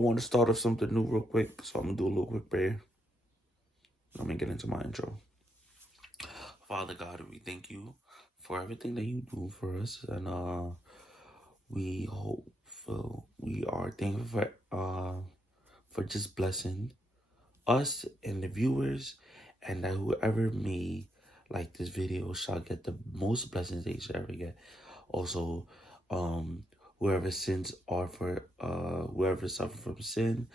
I want to start off something new real quick, so I'm going to do a little quick prayer. I'm going to get into my intro. Father God, we thank you for everything that you do for us, and we are thankful for just blessing us and the viewers, and that whoever may like this video shall get the most blessings they should ever get. Also, whoever sins are for whoever suffer from sin,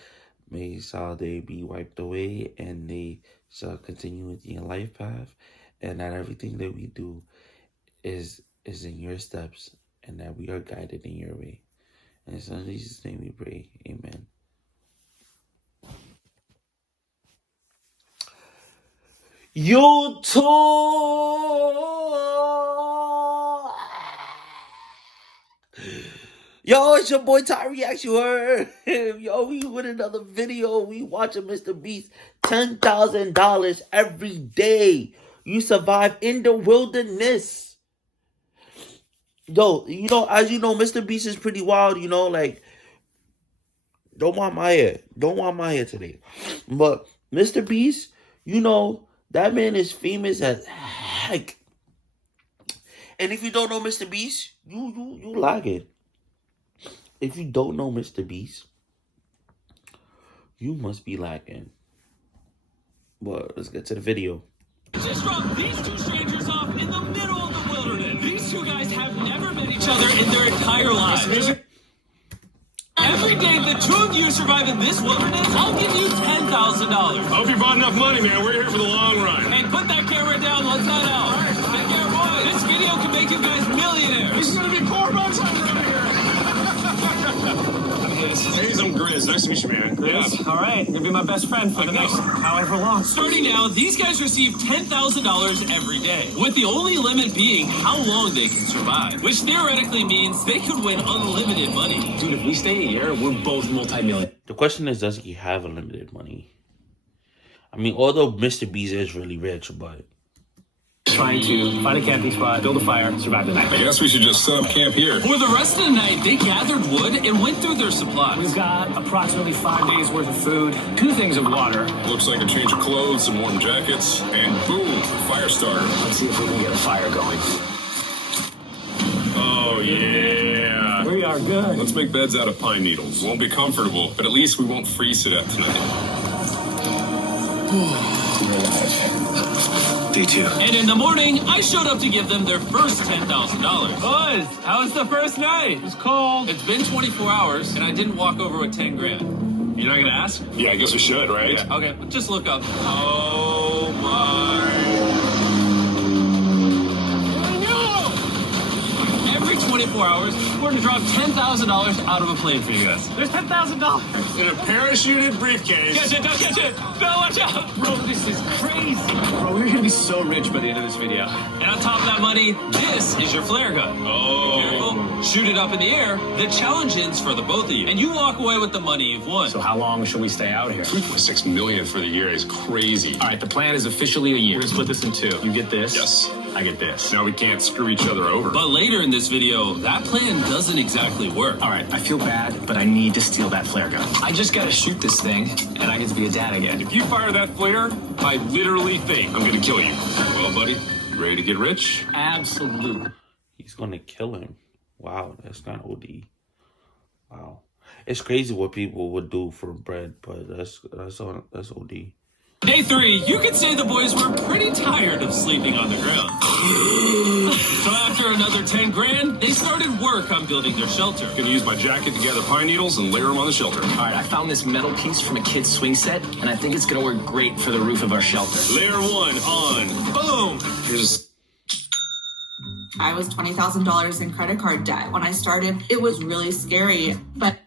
may shall they be wiped away, and they shall continue with the life path, and that everything that we do is in your steps, and that we are guided in your way. And it's in Jesus' name we pray. Amen. YouTube! Yo, it's your boy TieReacts, you heard? Yo, we with another video. We watching MrBeast. $10,000 every day. You survive in the wilderness. Yo, you know, as you know, MrBeast is pretty wild, you know, like, don't want my hair. Don't want my hair today. But MrBeast, you know, that man is famous as heck. And if you don't know MrBeast, you lagging. If you don't know MrBeast, you must be lagging. But let's get to the video. Just dropped these two strangers off in the middle of the wilderness. These two guys have never met each other in their entire lives. Every day the two of you survive in this wilderness, I'll give you $10,000. I hope you brought enough money, man. We're here for the long run. Hey, put that camera down. Let's head out. All right, take care, boys. This video can make you guys millionaires. This is gonna be poor bucks over here. Hey, I'm Grizz. Nice to meet you, man. Grizz? Yeah. All right, you'll be my best friend for the next however long. Starting now, these guys receive $10,000 every day, with the only limit being how long they can survive, which theoretically means they could win unlimited money. Dude, if we stay a year, we're both multi-million. The question is, does he have unlimited money? I mean, although MrBeast is really rich, but... Trying to find a camping spot, build a fire, survive the night. I guess we should just set up camp here. For the rest of the night, they gathered wood and went through their supplies. We've got approximately 5 days worth of food, 2 things of water. Looks like a change of clothes, some warm jackets, and boom, fire starter. Let's see if we can get a fire going. Oh, yeah. We are good. Let's make beds out of pine needles. Won't be comfortable, but at least we won't freeze to death tonight. Day 2. And in the morning, I showed up to give them their first $10,000. Buzz, how was the first night? It's cold. It's been 24 hours, and I didn't walk over with 10 grand. You're not gonna ask? Yeah, I guess we should, right? Yeah, okay, just look up. Oh my. Every 24 hours, we're gonna drop $10,000 out of a plane for you guys. There's $10,000. In a parachuted briefcase. Catch it, don't catch it. No, watch out. Bro, this is crazy. Bro, we're gonna be so rich by the end of this video. And on top of that money, this is your flare gun. Oh. Careful, shoot it up in the air. The challenge ends for the both of you, and you walk away with the money you've won. So how long should we stay out here? $3.6 million for the year is crazy. All right, the plan is officially a year. We're gonna split this in 2. You get this. Yes. I get this. Now we can't screw each other over. But later in this video, that plan doesn't exactly work. All right, I feel bad, but I need to steal that flare gun. I just gotta shoot this thing, and I get to be a dad again. If you fire that flare, I literally think I'm gonna kill you. Well, buddy, you ready to get rich? Absolutely. He's gonna kill him. Wow, that's kind of OD. Wow, it's crazy what people would do for bread, but that's OD. Day 3, you could say the boys were pretty tired of sleeping on the ground. So after another 10 grand, they started work on building their shelter. Gonna use my jacket to gather pine needles and layer them on the shelter. All right, I found this metal piece from a kid's swing set, and I think it's gonna work great for the roof of our shelter. Layer 1 on. Boom! Here's I was $20,000 in credit card debt. When I started, it was really scary, but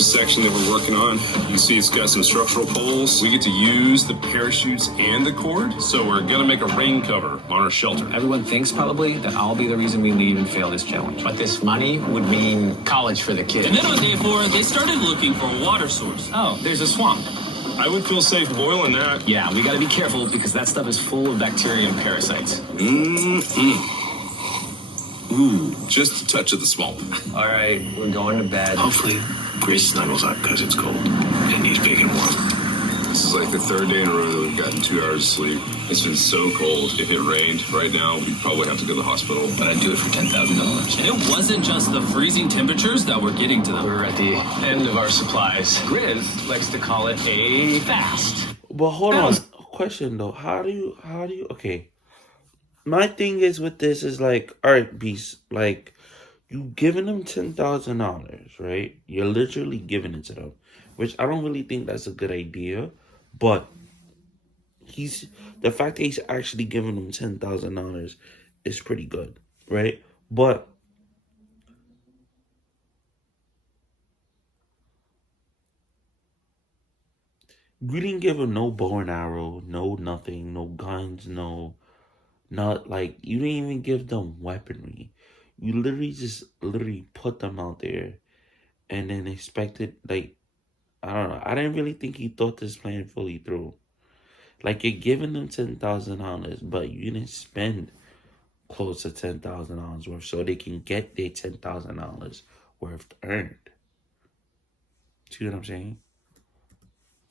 section that we're working on. You see it's got some structural poles. We get to use the parachutes and the cord, so we're gonna make a rain cover on our shelter. Everyone thinks probably that I'll be the reason we leave and fail this challenge. But this money would mean college for the kids. And then on day 4, they started looking for a water source. Oh, there's a swamp. I would feel safe boiling that. Yeah, we gotta be careful because that stuff is full of bacteria and parasites. Ooh, just a touch of the swamp. All right, we're going to bed. Hopefully, Grace snuggles up because it's cold and he's big and warm. This is like the third day in a row that we've gotten 2 hours of sleep. It's been so cold. If it rained right now, we'd probably have to go to the hospital. But I'd do it for $10,000. And it wasn't just the freezing temperatures that were getting to them. We're at the end of our supplies. Grizz likes to call it a fast. But hold on, question though. How do you? Okay, my thing is with this is like, all right, Beast, like you giving them $10,000, right? You're literally giving it to them, which I don't really think that's a good idea. But the fact that he's actually giving them $10,000 is pretty good, right? But we didn't give him no bow and arrow, no nothing, no guns, not like you didn't even give them weaponry. You literally put them out there and then expected, like, I don't know. I didn't really think he thought this plan fully through. Like, you're giving them $10,000, but you didn't spend close to $10,000 worth so they can get their $10,000 worth earned. See what I'm saying?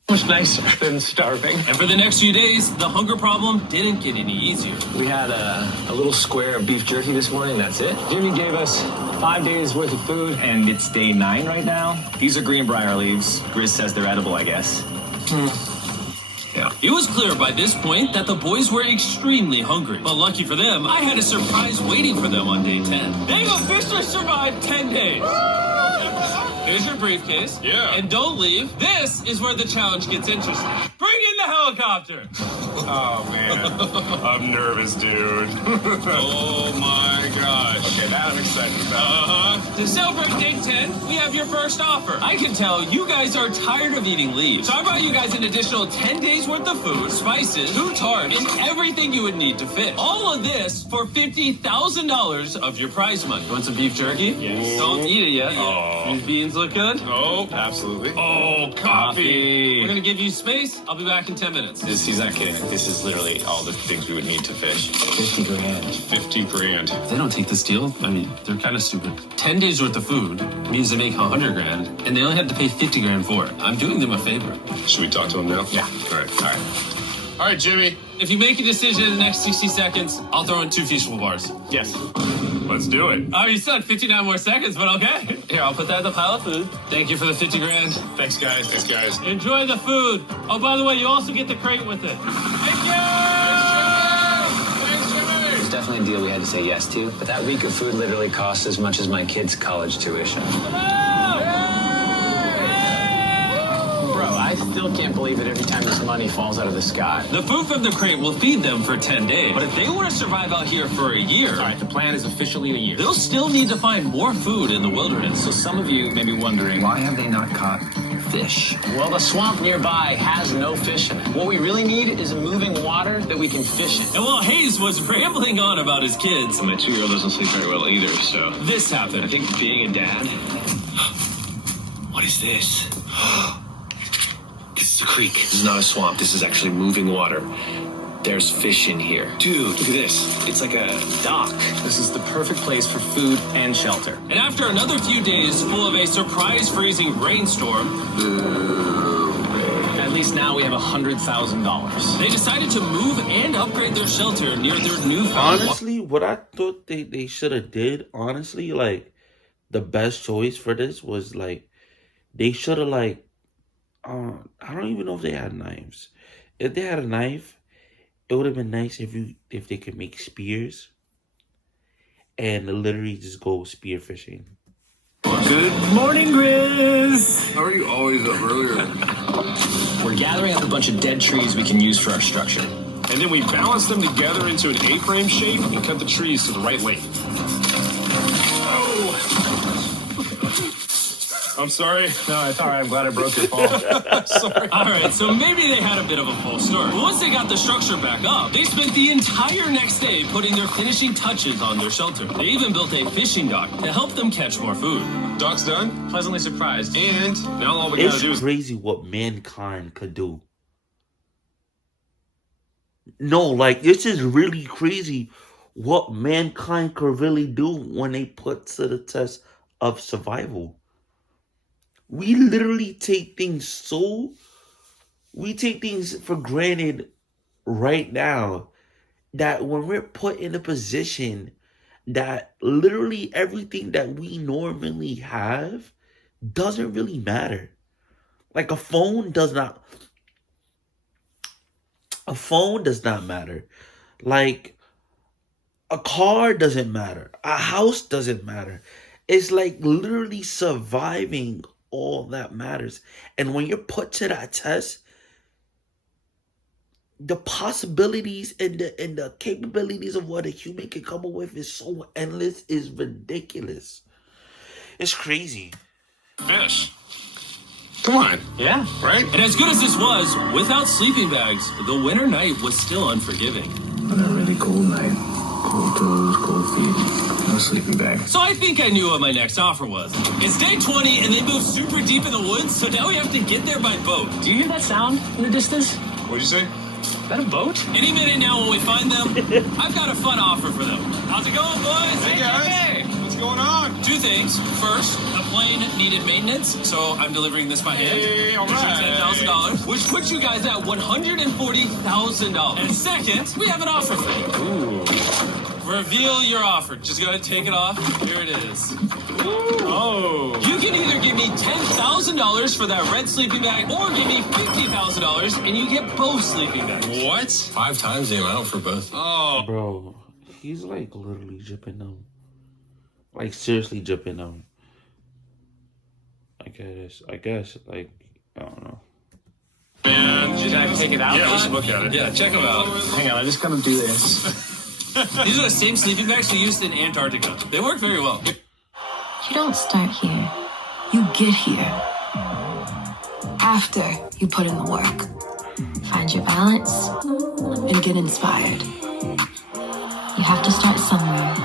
Much nicer than starving. And for the next few days, the hunger problem didn't get any easier. We had a little square of beef jerky this morning, that's it. Jimmy gave us 5 days worth of food, and it's day 9 right now. These are greenbrier leaves. Grizz says they're edible, I guess. Yeah. It was clear by this point that the boys were extremely hungry. But lucky for them, I had a surprise waiting for them on day 10. They officially survived 10 days. Here's your briefcase. Yeah. And don't leave. This is where the challenge gets interesting. Bring in the helicopter. Oh, man. I'm nervous, dude. Oh, my gosh. Okay, that I'm excited about. To celebrate day 10, we have your first offer. I can tell you guys are tired of eating leaves. So I brought you guys an additional 10 days worth of food, spices, 2 tarts, and everything you would need to fish. All of this for $50,000 of your prize money. You want some beef jerky? Yes. Don't eat it yet. Oh. These beans look good? Oh, absolutely. Oh, We're gonna give you space. I'll be back in 10 minutes. He's not kidding. This is literally all the things we would need to fish. 50 grand. 50 grand. If they don't take this deal, I mean, they're kind of stupid. 10 days worth of food means they make 100 grand, and they only have to pay 50 grand for it. I'm doing them a favor. Should we talk to him now? Yeah. All right. All right, Jimmy. If you make a decision in the next 60 seconds, I'll throw in 2 feasible bars. Yes. Let's do it. Oh, you said 59 more seconds, but okay. Here, I'll put that in the pile of food. Thank you for the 50 grand. Thanks, guys. Enjoy the food. Oh, by the way, you also get the crate with it. Thank you! It's definitely a deal we had to say yes to, but that week of food literally cost as much as my kids' college tuition. Bro, I still can't believe it every time this money falls out of the sky. The food from the crate will feed them for 10 days. But if they want to survive out here for a year, All right, the plan is officially a year. they'll still need to find more food in the wilderness. So some of you may be wondering, Why have they not caught fish? well, the swamp nearby has no fish in it. What we really need is moving water that we can fish in. And while Hayes was rambling on about his kids, My 2-year-old doesn't sleep very well either, so this happened. I think being a dad. What is this? This is a creek. This is not a swamp. This is actually moving water. There's fish in here. Dude, look at this. It's like a dock. This is the perfect place for food and shelter. And after another few days full of a surprise freezing rainstorm, At least now we have $100,000. they decided to move and upgrade their shelter near their newfound Honestly, what I thought they should have did, honestly, like, the best choice for this was, like, they should have, like, I don't even know if they had knives. If they had a knife, it would have been nice if they could make spears and literally just go spear fishing. Good morning, Grizz! How are you always up earlier? We're gathering up a bunch of dead trees we can use for our structure. And then we balance them together into an A-frame shape and cut the trees to the right length. I'm sorry. No, it's all right. I'm glad I broke your fall. Sorry. All right, so maybe they had a bit of a false start. But once they got the structure back up, they spent the entire next day putting their finishing touches on their shelter. They even built a fishing dock to help them catch more food. Dock's done. Pleasantly surprised. And now all we gotta do It's is... crazy what mankind could do. No, like, this is really crazy what mankind could really do when they put to the test of survival. We literally take things for granted right now, that when we're put in a position that literally everything that we normally have doesn't really matter. Like a phone does not matter. Like a car doesn't matter. A house doesn't matter. It's like literally surviving all that matters. And when you're put to that test, the possibilities and the capabilities of what a human can come up with is so endless, is ridiculous. It's crazy. Fish. Come on. Yeah. Right? And as good as this was, without sleeping bags, the winter night was still unforgiving. But a really cold night. Cold toes, cold feet. No sleeping bag. So I think I knew what my next offer was. It's day 20 and they moved super deep in the woods, so now we have to get there by boat. Do you hear that sound in the distance? What'd you say? Is that a boat? Any minute now when we find them, I've got a fun offer for them. How's it going, boys? Hey, guys. What's going on? Two things. First, the plane needed maintenance, so I'm delivering this by hand. Hey, all Here's your right. $10,000, which puts you guys at $140,000. And second, we have an offer for you. Ooh. Reveal your offer. Just go ahead and take it off. Here it is. Oh. You can either give me $10,000 for that red sleeping bag, or give me $50,000 and you get both sleeping bags. What? 5 times the amount for both. Oh. Bro, he's like literally jipping them. Like seriously jipping them. I guess, like, I don't know. Man. Should I take it out? Yeah, we should look at it. Yeah, check them out. Hang on, I just gotta do this. These are the same sleeping bags we used in Antarctica. They work very well. You don't start here. You get here. After you put in the work. Find your balance and get inspired. You have to start somewhere.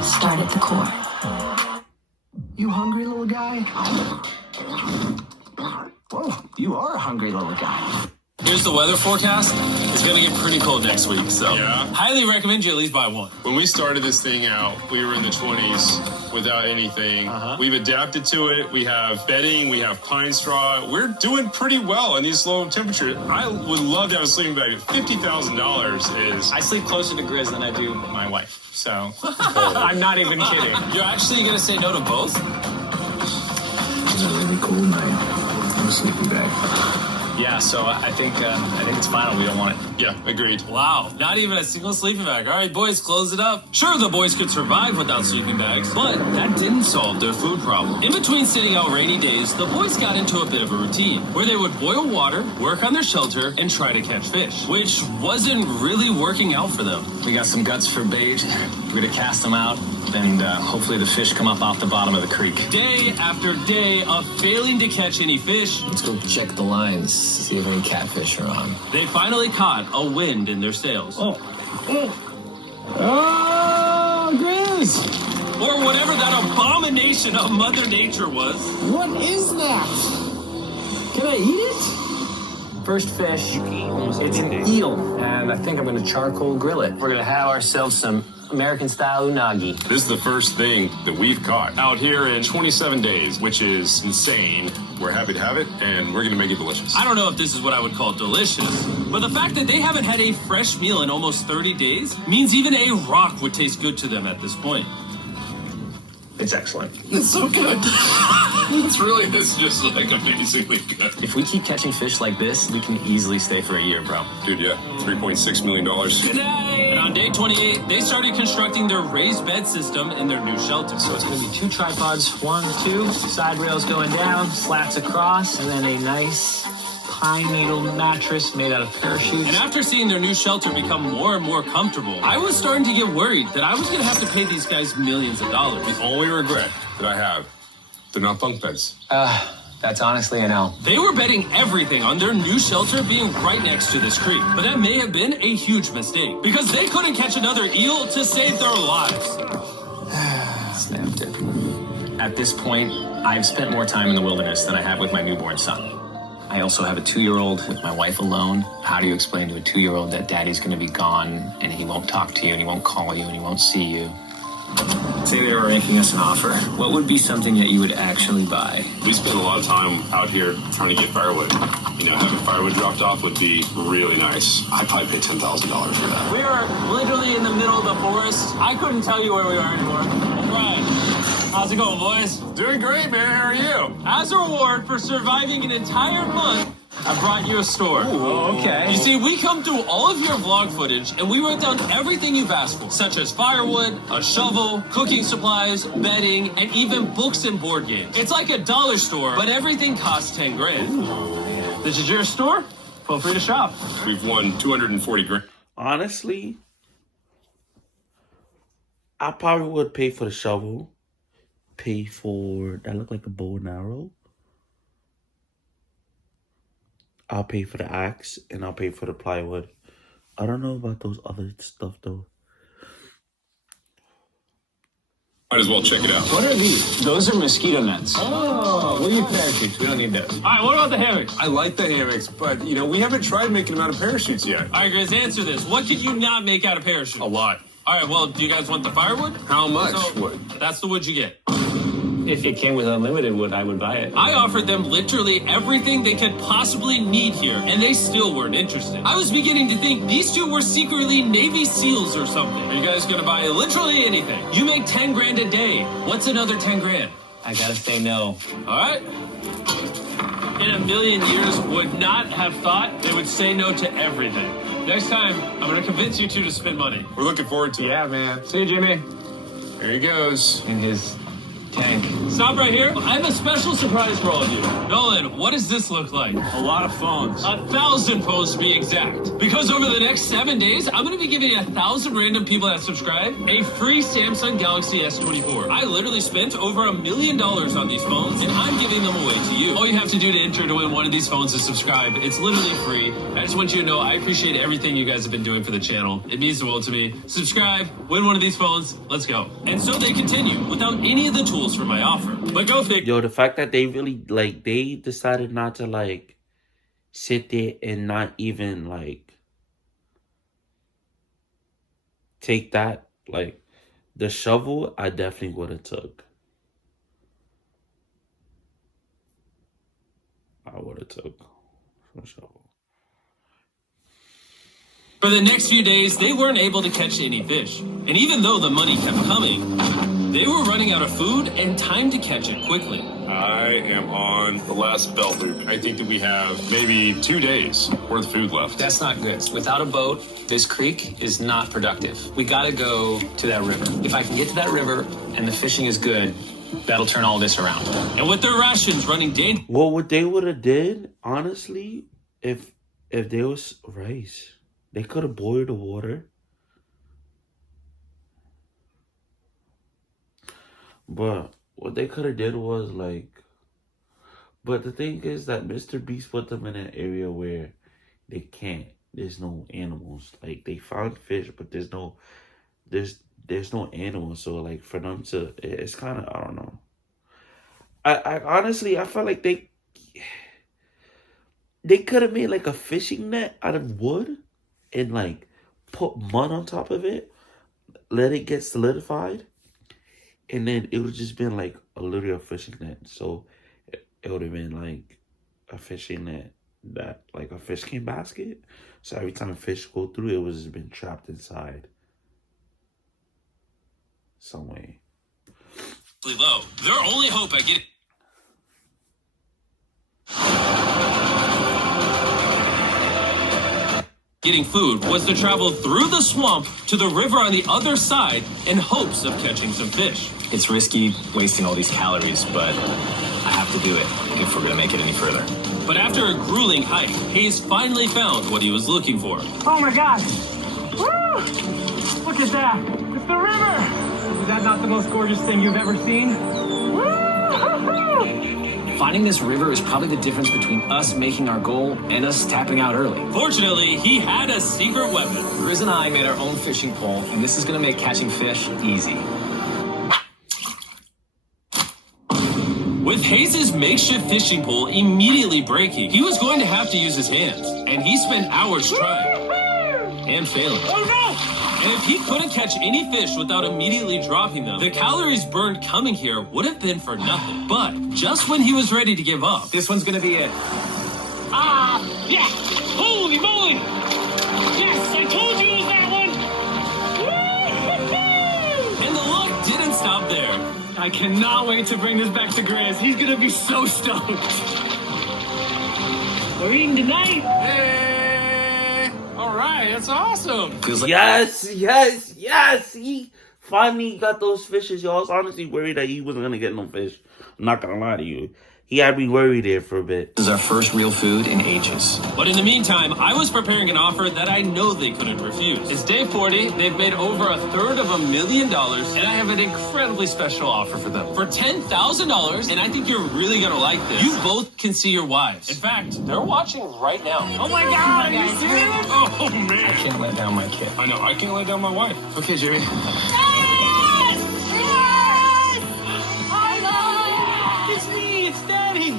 Start at the core. You hungry, little guy? Whoa, you are a hungry little guy. Here's the weather forecast. It's going to get pretty cold next week, so Yeah. highly recommend you at least buy one. When we started this thing out, we were in the 20s without anything. We've adapted to it. We have bedding. We have pine straw. We're doing pretty well in these low temperatures. I would love to have a sleeping bag. $50,000 is... I sleep closer to Grizz than I do my wife, so I'm not even kidding. You're actually going to say no to both? It's a really cool night. No sleeping bag. Yeah, so I think it's final. We don't want it. Yeah, agreed. Wow, not even a single sleeping bag. All right, boys, close it up. Sure, the boys could survive without sleeping bags, but that didn't solve their food problem. In between sitting out rainy days, the boys got into a bit of a routine where they would boil water, work on their shelter, and try to catch fish, which wasn't really working out for them. We got some guts for bait. We're gonna cast them out, and hopefully the fish come up off the bottom of the creek. Day after day of failing to catch any fish, Let's go check the lines, see if any catfish are on. they finally caught a wind in their sails. Oh, Grizz! Or whatever that abomination of Mother Nature was. What is that? Can I eat it? First fish. It's an eel, and I think I'm gonna charcoal grill it. We're gonna have ourselves some American-style unagi. This is the first thing that we've caught out here in 27 days, which is insane. We're happy to have it, and we're going to make it delicious. I don't know if this is what I would call delicious, but the fact that they haven't had a fresh meal in almost 30 days means even a rock would taste good to them at this point. It's excellent. It's so good. It's just like amazingly good. If we keep catching fish like this, we can easily stay for a year, bro. Dude, yeah, $3.6 million. Good day! And on day 28, they started constructing their raised bed system in their new shelter. So it's gonna be 2 tripods, 1 or 2, side rails going down, slats across, and then a nice pine needle mattress made out of parachutes. And after seeing their new shelter become more and more comfortable, I was starting to get worried that I was going to have to pay these guys millions of dollars. The only regret that I have, they're not bunk beds. That's honestly an L. They were betting everything on their new shelter being right next to this creek, but that may have been a huge mistake because they couldn't catch another eel to save their lives. Snapped it. At this point, I've spent more time in the wilderness than I have with my newborn son. I also have a 2-year-old with my wife alone. How do you explain to a 2-year-old that daddy's going to be gone and he won't talk to you and he won't call you and he won't see you? Say they were making us an offer. What would be something that you would actually buy? We spend a lot of time out here trying to get firewood. You know, having firewood dropped off would be really nice. I'd probably pay $10,000 for that. We are literally in the middle of the forest. I couldn't tell you where we are anymore. Right. How's it going, boys? Doing great, man. How are you? As a reward for surviving an entire month, I brought you a store. Oh, okay. You see, we come through all of your vlog footage and we wrote down everything you've asked for, such as firewood, a shovel, cooking supplies, bedding, and even books and board games. It's like a dollar store, but everything costs 10 grand. This is your store? Feel free to shop. We've won 240 grand. Honestly, I probably would pay for the shovel, pay for that look like a bow and arrow. I'll pay for the axe and I'll pay for the plywood. I don't know about those other stuff though. Might as well check it out. What are these? Those are mosquito nets. Oh, we'll use parachutes. We don't need those. All right, what about the hammocks? I like the hammocks, but, you know, we haven't tried making them out of parachutes yet. All right, guys, answer this. What could you not make out of parachute? A lot. All right, well, do you guys want the firewood? How much So, wood? That's the wood you get. If it came with unlimited wood, I would buy it. I offered them literally everything they could possibly need here, and they still weren't interested. I was beginning to think these two were secretly Navy SEALs or something. Are you guys gonna buy literally anything? You make 10 grand a day. What's another 10 grand? I gotta say no. All right? In a million years, would not have thought they would say no to everything. Next time, I'm gonna convince you two to spend money. We're looking forward to it. Yeah, man. See you, Jimmy. There he goes. In his tank. Stop right here. I have a special surprise for all of you. Nolan, what does this look like? A lot of phones. 1,000 phones to be exact. Because over the next 7 days, I'm going to be giving 1,000 random people that subscribe a free Samsung Galaxy S24. I literally spent over $1 million on these phones, and I'm giving them away to you. All you have to do to enter to win one of these phones is subscribe. It's literally free. I just want you to know I appreciate everything you guys have been doing for the channel. It means the world to me. Subscribe, win one of these phones. Let's go. And so they continue without any of the tools for my offer. But go figure. Yo, the fact that they really, like, they decided not to, like, sit there and not even, like, take that, like, the shovel, I definitely would have took. I would have took the shovel. For the next few days, they weren't able to catch any fish. And even though the money kept coming, they were running out of food and time to catch it quickly. I am on the last belt loop. I think that we have maybe 2 days worth of food left. That's not good. Without a boat, this creek is not productive. We gotta go to that river. If I can get to that river and the fishing is good, that'll turn all this around. And with their rations running dangerous. Well, what they would have did, honestly, if there was rice, they could have boiled the water. But what they could have did was, like, but the thing is that MrBeast put them in an area where they can't. There's no animals. Like, they found fish, but there's no animals. So, like, for them to, it's kind of, I don't know. I honestly, I felt like they could have made, like, a fishing net out of wood and, like, put mud on top of it, let it get solidified. And then it would have just been like a literal fishing net. So it would have been like a fishing net that, like a fish cane basket. So every time fish go through, it was just been trapped inside some way. Low. Their only hope at getting food was to travel through the swamp to the river on the other side in hopes of catching some fish. It's risky wasting all these calories, but I have to do it if we're gonna make it any further. But after a grueling hike, Hayes finally found what he was looking for. Oh my gosh! Woo! Look at that! It's the river! Is that not the most gorgeous thing you've ever seen? Woo-hoo-hoo! Finding this river is probably the difference between us making our goal and us tapping out early. Fortunately, he had a secret weapon. Grizz and I made our own fishing pole, and this is gonna make catching fish easy. With With Hayes' makeshift fishing pole immediately breaking, he was going to have to use his hands, and he spent hours trying and failing. Oh no! And if he couldn't catch any fish without immediately dropping them, the calories burned coming here would have been for nothing. But just when he was ready to give up, This one's gonna be it. Ah! Yeah! Holy moly! Yes, I told you it was that one! and the luck didn't stop there. I cannot wait to bring this back to Grizz. He's gonna be so stoked. We're eating tonight. Hey! All right, that's awesome. Feels like Yes. He finally got those fishes, y'all. I was honestly worried that he wasn't gonna get no fish. I'm not gonna lie to you. He had me worried there for a bit. this is our first real food in ages. But in the meantime, I was preparing an offer that I know they couldn't refuse. It's day 40, they've made over $350,000, and I have an incredibly special offer for them. For $10,000, and I think you're really gonna like this, you both can see your wives. In fact, they're watching right now. Oh my god, are you serious? Oh I man. can't let down my kid. I know. I can't let down my wife. Okay, Jerry. It's me, it's Daddy.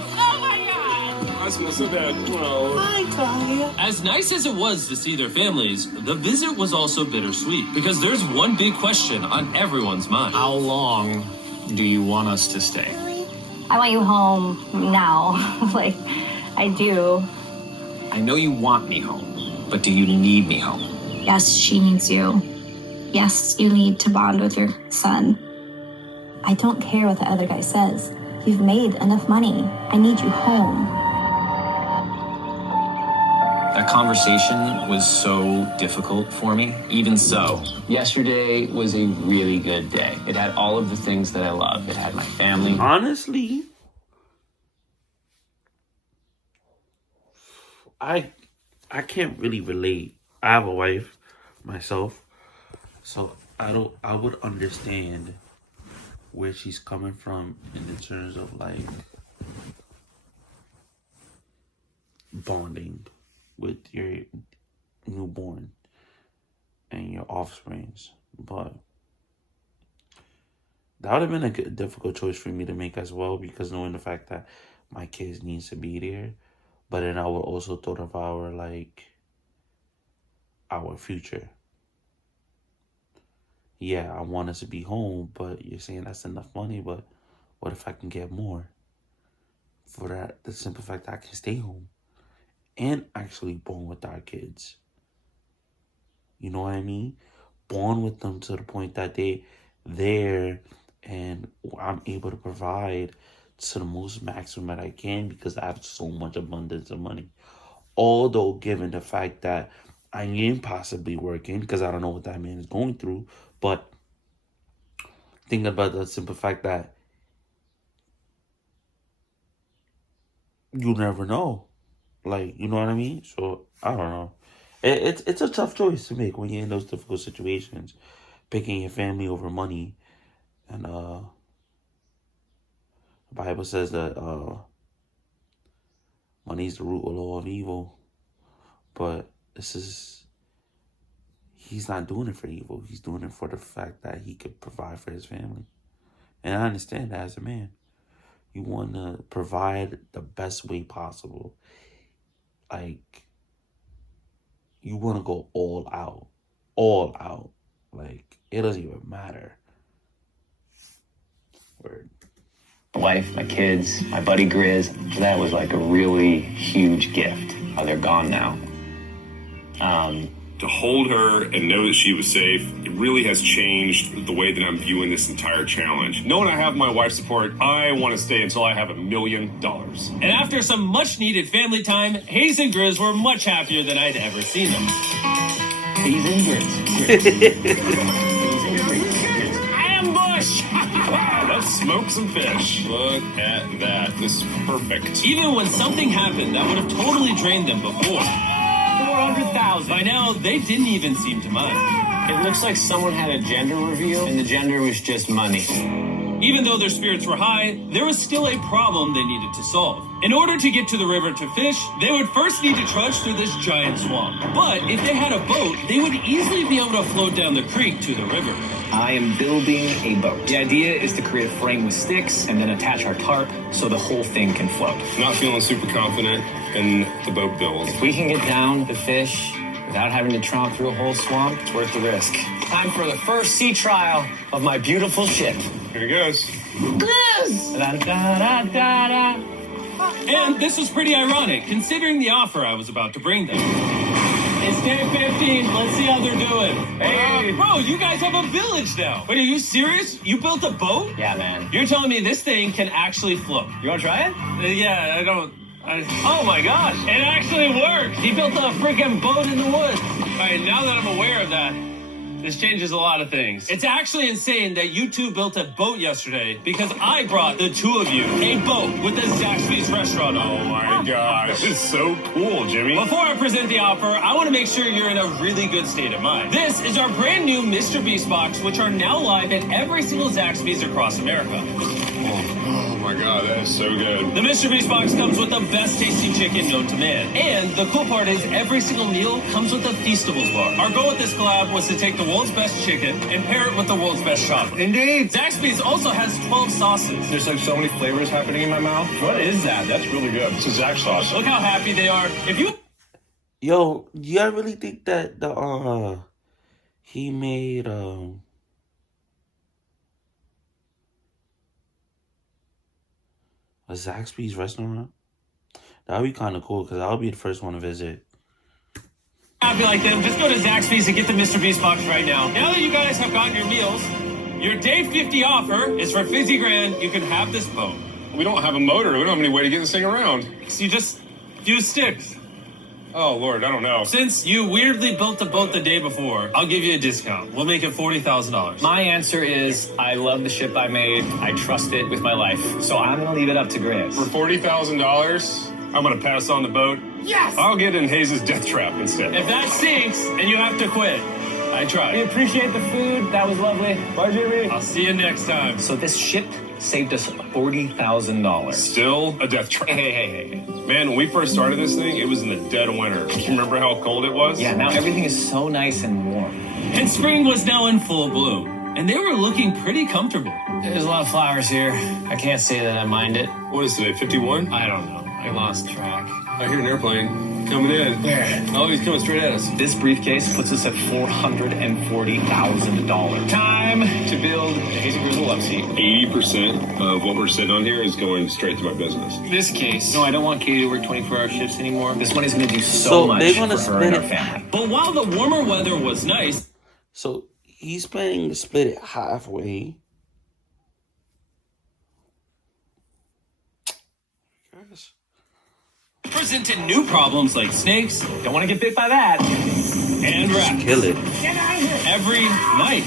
I smell so bad. Oh. As nice as it was to see their families, the visit was also bittersweet because there's one big question on everyone's mind. How long do you want us to stay? I want you home now. Like, I do. I know you want me home, but do you need me home? Yes, she needs you. Yes, you need to bond with your son. I don't care what the other guy says. You've made enough money. I need you home. That conversation was so difficult for me. Even so, yesterday was a really good day. It had all of the things that I love. It had my family. Honestly, I can't really relate. I have a wife myself, so I would understand where she's coming from in the terms of like bonding with your newborn and your offsprings, but that would have been a difficult choice for me to make as well, because knowing the fact that my kids needs to be there, but then I would also thought of our future. Yeah, I want us to be home, but you're saying that's enough money, but what if I can get more? For that, the simple fact that I can stay home and actually bond with our kids. You know what I mean? Bond with them to the point that they there and I'm able to provide to the most maximum that I can because I have so much abundance of money. Although given the fact that I am possibly working, because I don't know what that man is going through, but thinking about the simple fact that you never know. Like, you know what I mean? So, I don't know. It's a tough choice to make when you're in those difficult situations. Picking your family over money. And the Bible says that money is the root of all of evil. But he's not doing it for evil. He's doing it for the fact that he could provide for his family. And I understand that as a man. You want to provide the best way possible. Like, you want to go all out. All out. Like, it doesn't even matter. Word. My wife, my kids, my buddy Grizz. That was like a really huge gift. Oh, they're gone now. To hold her and know that she was safe, it really has changed the way that I'm viewing this entire challenge. Knowing I have my wife's support, I want to stay until I have $1 million. And after some much needed family time, Hayes and Grizz were much happier than I'd ever seen them. He's in Grizz. Ambush! Wow, let's smoke some fish. Look at that. This is perfect. Even when something happened that would have totally drained them before, 400,000. by now they didn't even seem to mind. It looks like someone had a gender reveal, and the gender was just money. Even though their spirits were high, there was still a problem they needed to solve. In order to get to the river to fish, they would first need to trudge through this giant swamp. But if they had a boat, they would easily be able to float down the creek to the river. I am building a boat. The idea is to create a frame with sticks and then attach our tarp so the whole thing can float. Not feeling super confident in the boat build. If we can get down the fish without having to tromp through a whole swamp, it's worth the risk. Time for the first sea trial of my beautiful ship. Here he goes. And this was pretty ironic, considering the offer I was about to bring them. It's day 15. Let's see how they're doing. Hey, bro, you guys have a village now. Wait, are you serious? You built a boat? Yeah, man. You're telling me this thing can actually float? You want to try it? Yeah, I don't... oh my gosh, it actually worked. He built a freaking boat in the woods. All right, now that I'm aware of that, this changes a lot of things. It's actually insane that you two built a boat yesterday because I brought the two of you a boat with the Zaxby's restaurant on. Oh my gosh, this is so cool, Jimmy. Before I present the offer, I want to make sure you're in a really good state of mind. This is our brand new MrBeast box, which are now live at every single Zaxby's across America. Oh my god, that is so good. The MrBeast box comes with the best tasting chicken known to man. And the cool part is every single meal comes with a Feastables bar. Our goal with this collab was to take the world's best chicken and pair it with the world's best chocolate. Indeed. Zaxby's also has 12 sauces. There's like so many flavors happening in my mouth. What is that? That's really good. It's a Zach sauce. Look how happy they are. If you... Yo, y'all really think that the he made a Zaxby's restaurant? That'd be kind of cool because I'll be the first one to visit. happy like them, just go to Zaxby's and get the MrBeast box right now. Now that you guys have gotten your meals, your day 50 offer is for $50 grand. You can have this boat. We don't have a motor. We don't have any way to get this thing around. So you just use sticks. Oh, Lord, I don't know. Since you weirdly built the boat the day before, I'll give you a discount. We'll make it $40,000. My answer is I love the ship I made. I trust it with my life. So I'm going to leave it up to Grizz. For $40,000, I'm going to pass on the boat. Yes! I'll get in Hayes' death trap instead. If that sinks and you have to quit, I tried. We appreciate the food. That was lovely. Bye, Jimmy. I'll see you next time. So this ship saved us $40,000. Still a death trap. Hey. Man, when we first started this thing, it was in the dead of winter. Do you remember how cold it was? Yeah, now everything is so nice and warm. And spring was now in full bloom, and they were looking pretty comfortable. There's a lot of flowers here. I can't say that I mind it. What is today, 51? I don't know. I lost track. I hear an airplane coming in. Where? Oh, he's coming straight at us. This briefcase puts us at $440,000. Time to build a Hazy Grizzle love seat. 80% of what we're sitting on here is going straight to my business. This case, no, I don't want Katie to work 24-hour shifts anymore. This money's going to do so much they're gonna for her and split our family. But while the warmer weather was nice, So he's planning to split it halfway. presented new problems like snakes Don't want to get bit by that. and rats. Kill it. Get out of here! Every night.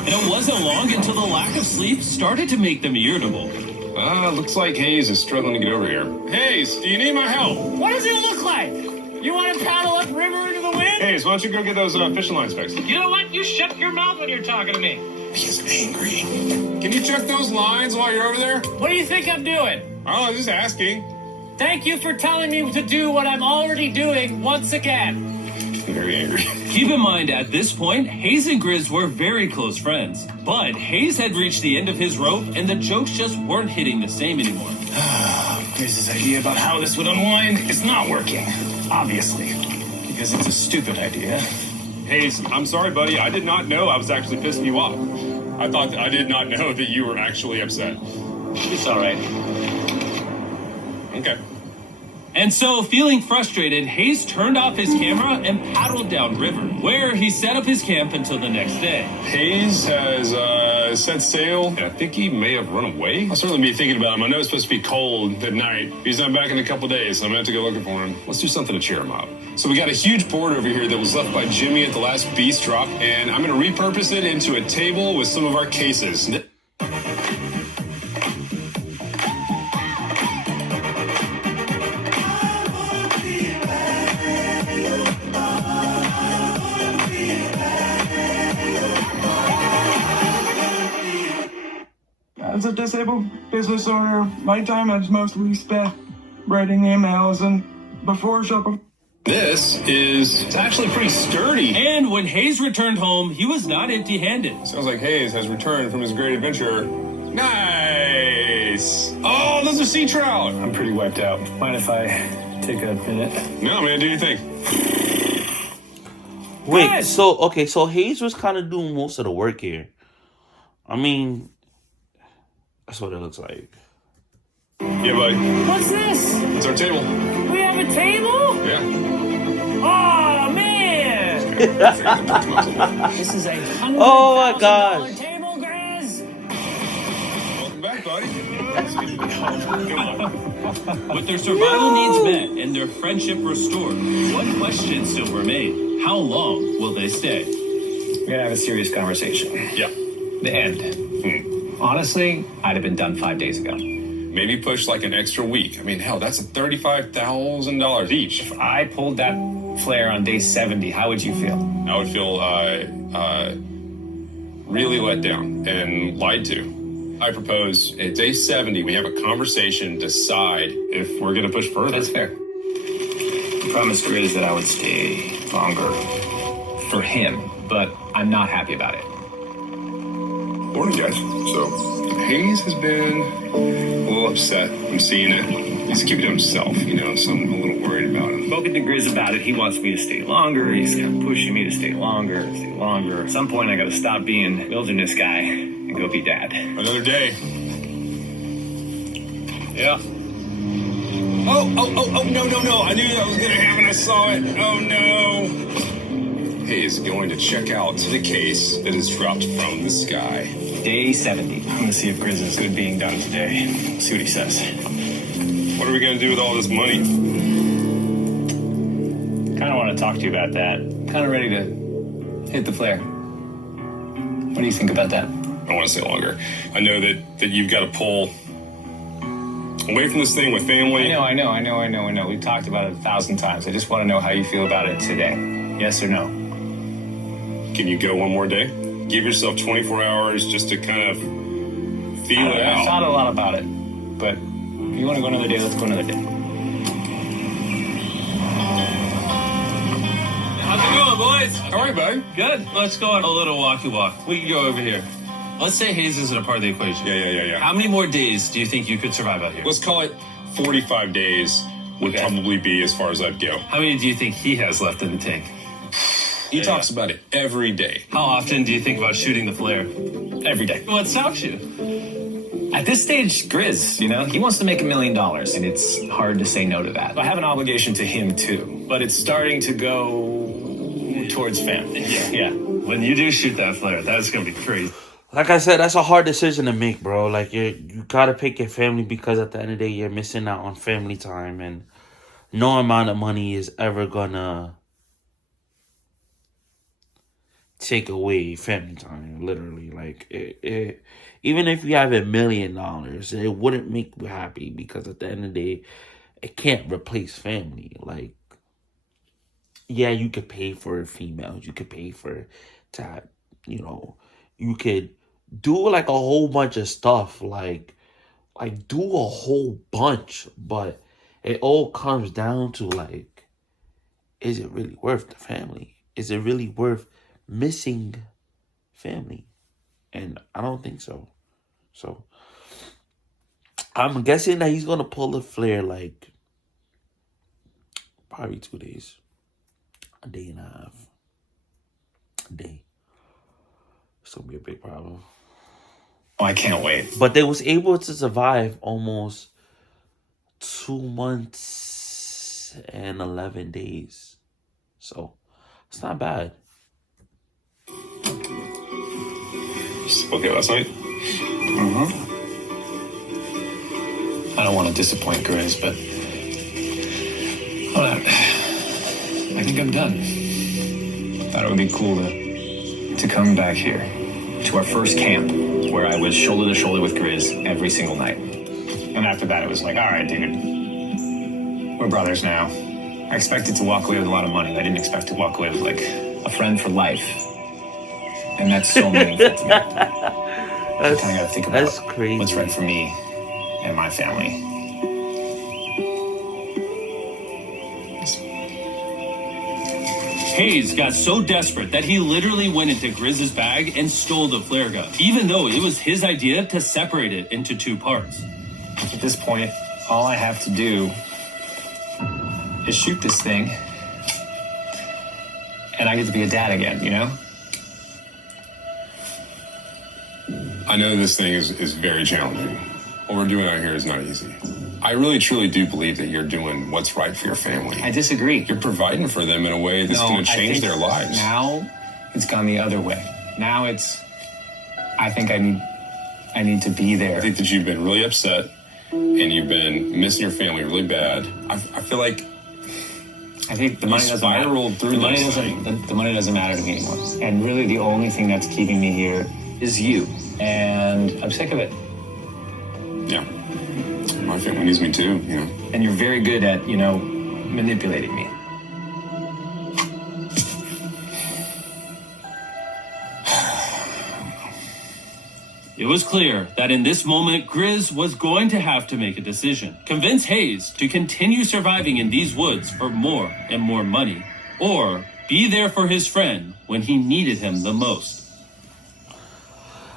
And it wasn't long until the lack of sleep started to make them irritable. Looks like Hayes is struggling to get over here. Hayes, do you need my help? What does it look like? You want to paddle upriver into the wind? Hayes, why don't you go get those fishing lines fixed? You know what? You shut your mouth when you're talking to me. He's angry. Can you check those lines while you're over there? What do you think I'm doing? Oh, I'm just asking. Thank you for telling me to do what I'm already doing once again. I'm very angry. Keep in mind, at this point, Hayes and Grizz were very close friends. But Hayes had reached the end of his rope, and the jokes just weren't hitting the same anymore. Grizz's idea about how this would unwind is not working. Obviously. Because it's a stupid idea. Hayes, I'm sorry, buddy. I did not know I was actually pissing you off. I did not know that you were actually upset. It's all right. Okay. And so, feeling frustrated, Hayes turned off his camera and paddled downriver, where he set up his camp until the next day. Hayes has set sail, and I think he may have run away. I'll certainly be thinking about him. I know it's supposed to be cold at night. He's not back in a couple days, so I'm going to have to go looking for him. Let's do something to cheer him up. So we got a huge board over here that was left by Jimmy at the last Beast drop, and I'm going to repurpose it into a table with some of our cases. disabled business owner, my time is mostly spent writing emails and before shopping. This is actually pretty sturdy. And when Hayes returned home, he was not empty-handed. Sounds like Hayes has returned from his great adventure. Nice. Oh, those are sea trout. I'm pretty wiped out. Mind if I take a minute? No, man, do your thing. Wait, so Hayes was kind of doing most of the work here. I mean, that's what it looks like. Yeah, buddy. What's this? It's our table. We have a table? Yeah. Oh, man! This is a $100,000 Oh my God. table, Grizz. Welcome back, buddy. With their survival needs met and their friendship restored, one question still remained. How long will they stay? We're gonna have a serious conversation. Yeah. The end. Honestly, I'd have been done 5 days ago. Maybe push like an extra week. I mean, hell, that's $35,000 each. If I pulled that flare on day 70, how would you feel? I would feel really let down and lied to. I propose at day 70, we have a conversation, decide if we're going to push further. That's fair. I promised Grizz that I would stay longer for him, but I'm not happy about it. Morning, guys. So, Hayes has been a little upset. I'm seeing it. He's keeping it to himself, so I'm a little worried about him. Spoken to Grizz about it. He wants me to stay longer. He's pushing me to stay longer. At some point, I got to stop being wilderness guy and go be dad. Another day. Yeah. Oh, no. I knew that was going to happen. I saw it. Oh, no. Hayes going to check out the case that is dropped from the sky. Day 70. I'm going to see if Grizz is good being done today. See what he says. What are we going to do with all this money? Kind of want to talk to you about that. Kind of ready to hit the flare. What do you think about that? I want to stay longer. I know that you've got to pull away from this thing with family. I know. We've talked about it 1,000 times. I just want to know how you feel about it today. Yes or no? Can you go one more day? Give yourself 24 hours just to kind of feel it out. I've thought a lot about it, but if you want to go another day, let's go another day. How's it going, boys? All right, buddy. Good. Let's go on a little walkie walk. We can go over here. Let's say Hayes isn't a part of the equation. Yeah. How many more days do you think you could survive out here? Let's call it 45 days would probably be as far as I'd go. How many do you think he has left in the tank? He talks about it every day. How often do you think about shooting the flare? Every day. What stops you? At this stage, Grizz, he wants to make $1 million, and it's hard to say no to that. I have an obligation to him, too, but it's starting to go towards family. Yeah. When you do shoot that flare, that's going to be crazy. Like I said, that's a hard decision to make, bro. Like, you gotta pick your family because at the end of the day, you're missing out on family time, and no amount of money is ever gonna take away family time, literally. Like, even if you have $1 million, it wouldn't make you happy because at the end of the day, it can't replace family. Like, yeah, you could pay for females, you could pay for that, you could do like a whole bunch of stuff, like do a whole bunch, but it all comes down to like, is it really worth the family? Is it really worth missing family? And I don't think so. So I'm guessing that he's gonna pull the flare like probably 2 days, a day and a half, a day. It's gonna be a big problem. Oh, I can't wait. But they was able to survive almost 2 months and 11 days. So it's not bad. Okay, last night? I don't want to disappoint Grizz, but I think I'm done. Thought it would be cool to come back here to our first camp where I was shoulder to shoulder with Grizz every single night. And after that, it was like, all right, dude, we're brothers now. I expected to walk away with a lot of money. I didn't expect to walk away with like a friend for life. And that's so meaningful to me. I kind of got to think about That's crazy. what's right for me and my family. Hayes got so desperate that he literally went into Grizz's bag and stole the flare gun, even though it was his idea to separate it into 2 parts. At this point, all I have to do is shoot this thing, and I get to be a dad again, you know? I know this thing is very challenging. What we're doing out here is not easy. I really, truly do believe that you're doing what's right for your family. I disagree. You're providing for them in a way that's going to change their lives. Now, it's gone the other way. Now I think I need to be there. I think that you've been really upset, and you've been missing your family really bad. I feel like I think the money doesn't matter. The money doesn't matter to me anymore. And really, the only thing that's keeping me here is you. And I'm sick of it. Yeah. My family needs me too, you know. And you're very good at, manipulating me. It was clear that in this moment, Grizz was going to have to make a decision. Convince Hayes to continue surviving in these woods for more and more money, or be there for his friend when he needed him the most.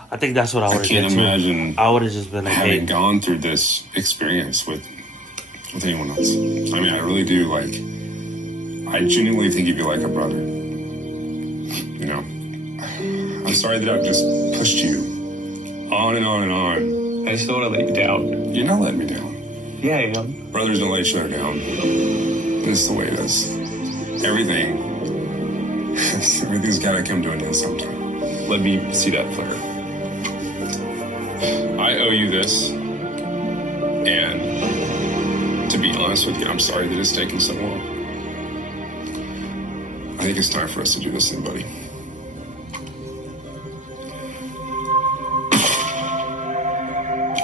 I think that's what I would have done. I can't imagine I would have just been like, having gone through this experience with anyone else. I mean, I really do, I genuinely think you'd be like a brother. You know? I'm sorry that I've just pushed you on and on and on. I just don't want to let you down. You're not letting me down. Yeah, I am. Brothers don't let each other down. This is the way it is. Everything's got to come to an end sometime. Let me see that flare. I owe you this, and to be honest with you, I'm sorry that it's taken so long. I think it's time for us to do this thing, buddy.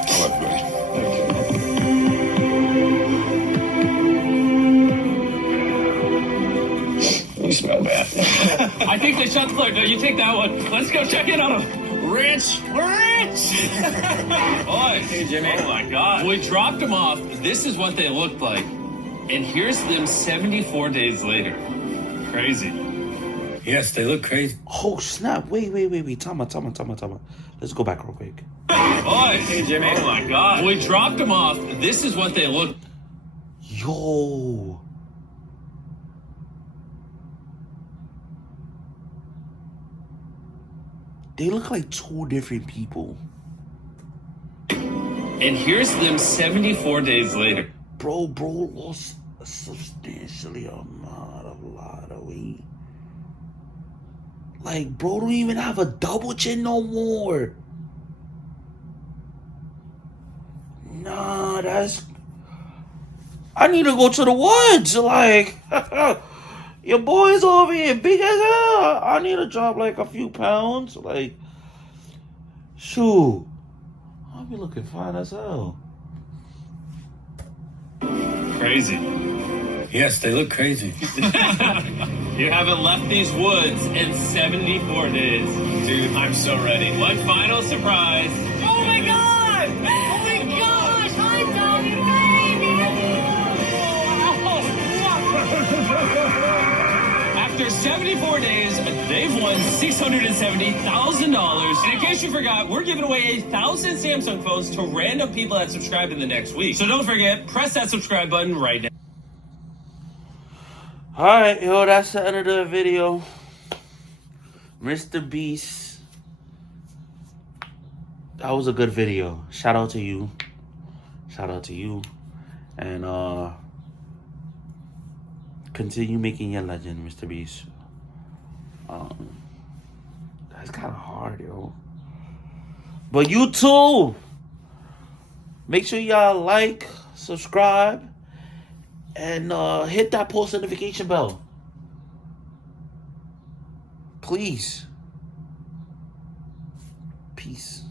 I love you, buddy. You smell bad. I think they shot the flare. No, you take that one. Let's go check in on him. Rich! Boy, hey, Jimmy. Oh my God. We dropped them off. This is what they looked like. And here's them 74 days later. Crazy. Yes, they look crazy. oh snap! Wait! Time out. Let's go back real quick. Boy, hey, Jimmy. Oh my God. We dropped them off. This is what they looked. Yo. They look like 2 different people. And here's them 74 days later. Bro lost a substantially a lot of weight. Like, bro don't even have a double chin no more. Nah, I need to go to the woods. Like, your boy's over here big as hell. I need to drop like a few pounds. Like, shoot. I'll be looking fine as hell. Crazy. Yes, they look crazy. You haven't left these woods in 74 days. Dude, I'm so ready. One final surprise. Oh my God! Oh my gosh! Hi, Tommy, After 74 days, they've won $670,000. And in case you forgot, we're giving away 1,000 Samsung phones to random people that subscribe in the next week. So don't forget, press that subscribe button right now. Alright, yo, that's the end of the video. MrBeast. That was a good video. Shout out to you. And continue making your legend, MrBeast. That's kind of hard, yo. But you too. Make sure y'all like, subscribe, and hit that post notification bell. Please. Peace.